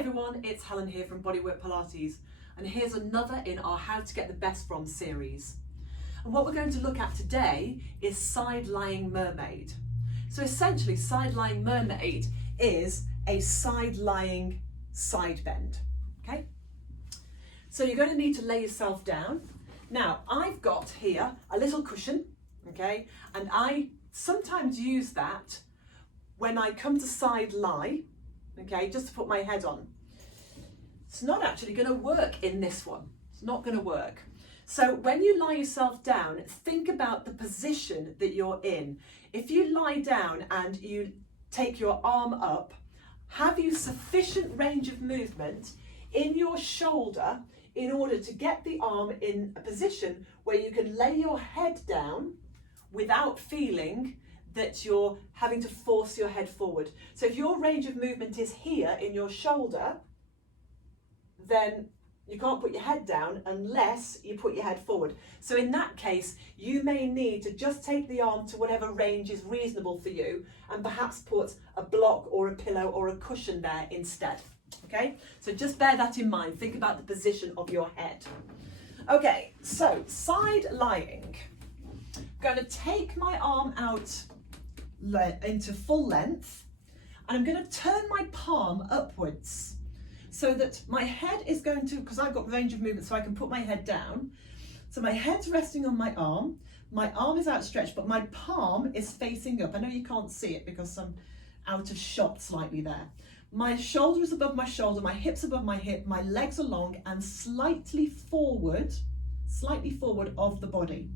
everyone, it's Helen here from Bodywork-Pilates, and here's another in our How to Get the Best From series. And what we're going to look at today is side-lying mermaid. So essentially, side-lying mermaid is a side-lying side bend, okay? So you're going to need to lay yourself down. Now, I've got here a little cushion, okay? And I sometimes use that when I come to side lie, okay, just to put my head on. It's not actually going to work in this one. It's not going to work. So when you lie yourself down, think about the position that you're in. If you lie down and you take your arm up, have you sufficient range of movement in your shoulder in order to get the arm in a position where you can lay your head down without feeling that you're having to force your head forward. So if your range of movement is here in your shoulder, then you can't put your head down unless you put your head forward. So in that case, you may need to just take the arm to whatever range is reasonable for you and perhaps put a block or a pillow or a cushion there instead. Okay, so just bear that in mind. Think about the position of your head. Okay, so side lying. I'm going to take my arm out into full length, and I'm going to turn my palm upwards so that my head is going to, because I've got range of movement so I can put my head down. So my head's resting on my arm is outstretched, but my palm is facing up. I know you can't see it because I'm out of shot slightly there. My shoulder is above my shoulder, my hip's above my hip, my legs are long and slightly forward of the body.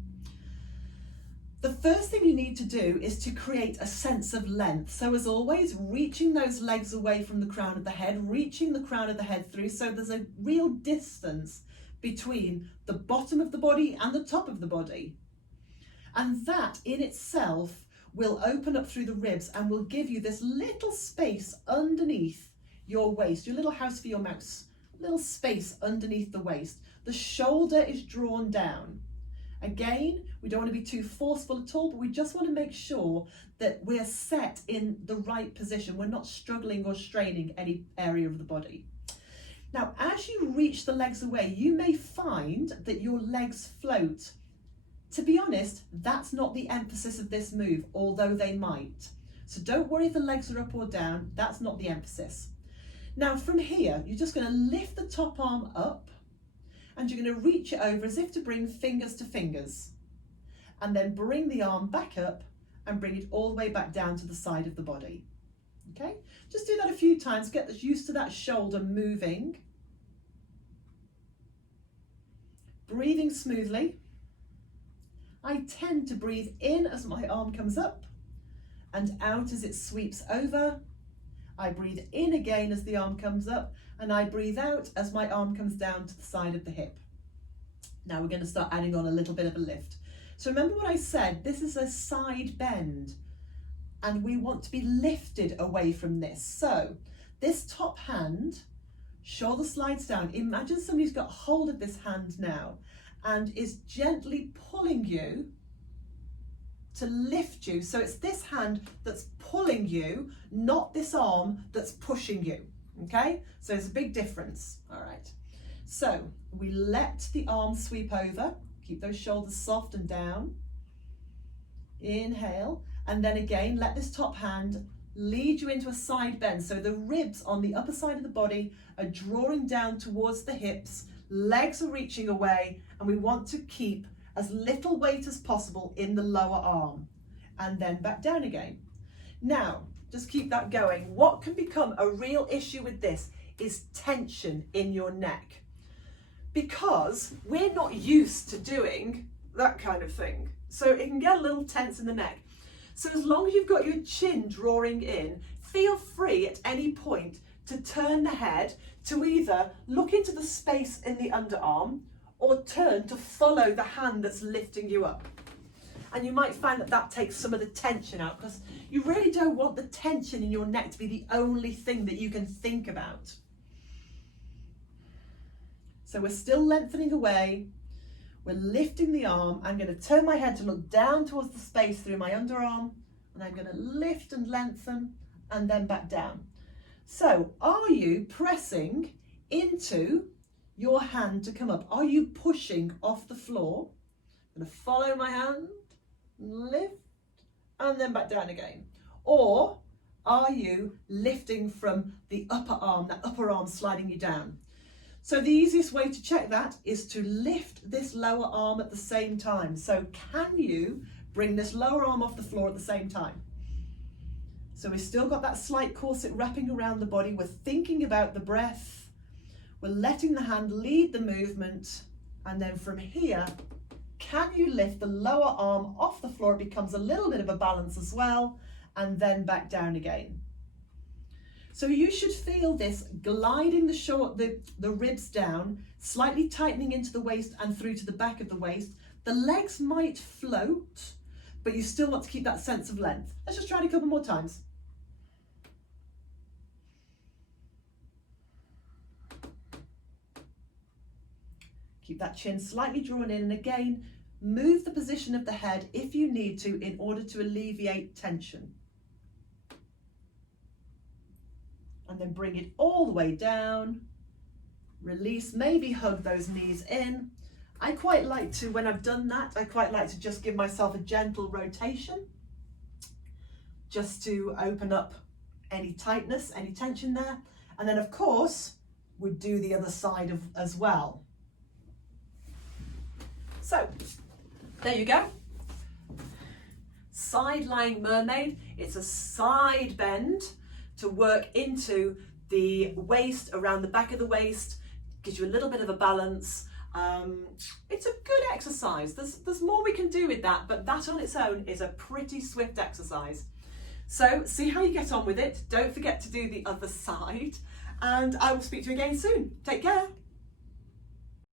The first thing you need to do is to create a sense of length. So as always, reaching those legs away from the crown of the head, reaching the crown of the head through, so there's a real distance between the bottom of the body and the top of the body. And that in itself will open up through the ribs and will give you this little space underneath your waist, your little house for your mouse, little space underneath the waist. The shoulder is drawn down. Again, we don't want to be too forceful at all, but we just want to make sure that we're set in the right position. We're not struggling or straining any area of the body. Now, as you reach the legs away, you may find that your legs float. To be honest, that's not the emphasis of this move, although they might. So don't worry if the legs are up or down, that's not the emphasis. Now from here, you're just going to lift the top arm up and you're going to reach it over as if to bring fingers to fingers. And then bring the arm back up and bring it all the way back down to the side of the body. Okay, just do that a few times, get used to that shoulder moving. Breathing smoothly. I tend to breathe in as my arm comes up and out as it sweeps over. I breathe in again as the arm comes up and I breathe out as my arm comes down to the side of the hip. Now we're going to start adding on a little bit of a lift. So remember what I said, this is a side bend and we want to be lifted away from this. So this top hand, shoulder slides down. Imagine somebody's got hold of this hand now and is gently pulling you to lift you. So it's this hand that's pulling you, not this arm that's pushing you, okay? So there's a big difference, all right? So we let the arm sweep over, keep those shoulders soft and down. Inhale, and then again, let this top hand lead you into a side bend. So the ribs on the upper side of the body are drawing down towards the hips, legs are reaching away, and we want to keep as little weight as possible in the lower arm and then back down again. Now, just keep that going. What can become a real issue with this is tension in your neck because we're not used to doing that kind of thing. So it can get a little tense in the neck. So as long as you've got your chin drawing in, feel free at any point to turn the head to either look into the space in the underarm or turn to follow the hand that's lifting you up. And you might find that that takes some of the tension out because you really don't want the tension in your neck to be the only thing that you can think about. So we're still lengthening away. We're lifting the arm. I'm going to turn my head to look down towards the space through my underarm and I'm going to lift and lengthen and then back down. So are you pressing into your hand to come up? Are you pushing off the floor? I'm going to follow my hand, lift, and then back down again. Or are you lifting from the upper arm, that upper arm sliding you down? So the easiest way to check that is to lift this lower arm at the same time. So can you bring this lower arm off the floor at the same time? So we've still got that slight corset wrapping around the body. We're thinking about the breath. We're letting the hand lead the movement. And then from here, can you lift the lower arm off the floor? It becomes a little bit of a balance as well. And then back down again. So you should feel this gliding the ribs down, slightly tightening into the waist and through to the back of the waist. The legs might float, but you still want to keep that sense of length. Let's just try it a couple more times. Keep that chin slightly drawn in, and again, move the position of the head if you need to in order to alleviate tension. And then bring it all the way down, release, maybe hug those knees in. I quite like to, when I've done that, I quite like to just give myself a gentle rotation, just to open up any tightness, any tension there. And then of course, we do the other side as well. So, there you go. Side lying mermaid, it's a side bend to work into the waist, around the back of the waist, gives you a little bit of a balance. It's a good exercise. There's more we can do with that, but that on its own is a pretty swift exercise. So see how you get on with it. Don't forget to do the other side, and I will speak to you again soon. Take care.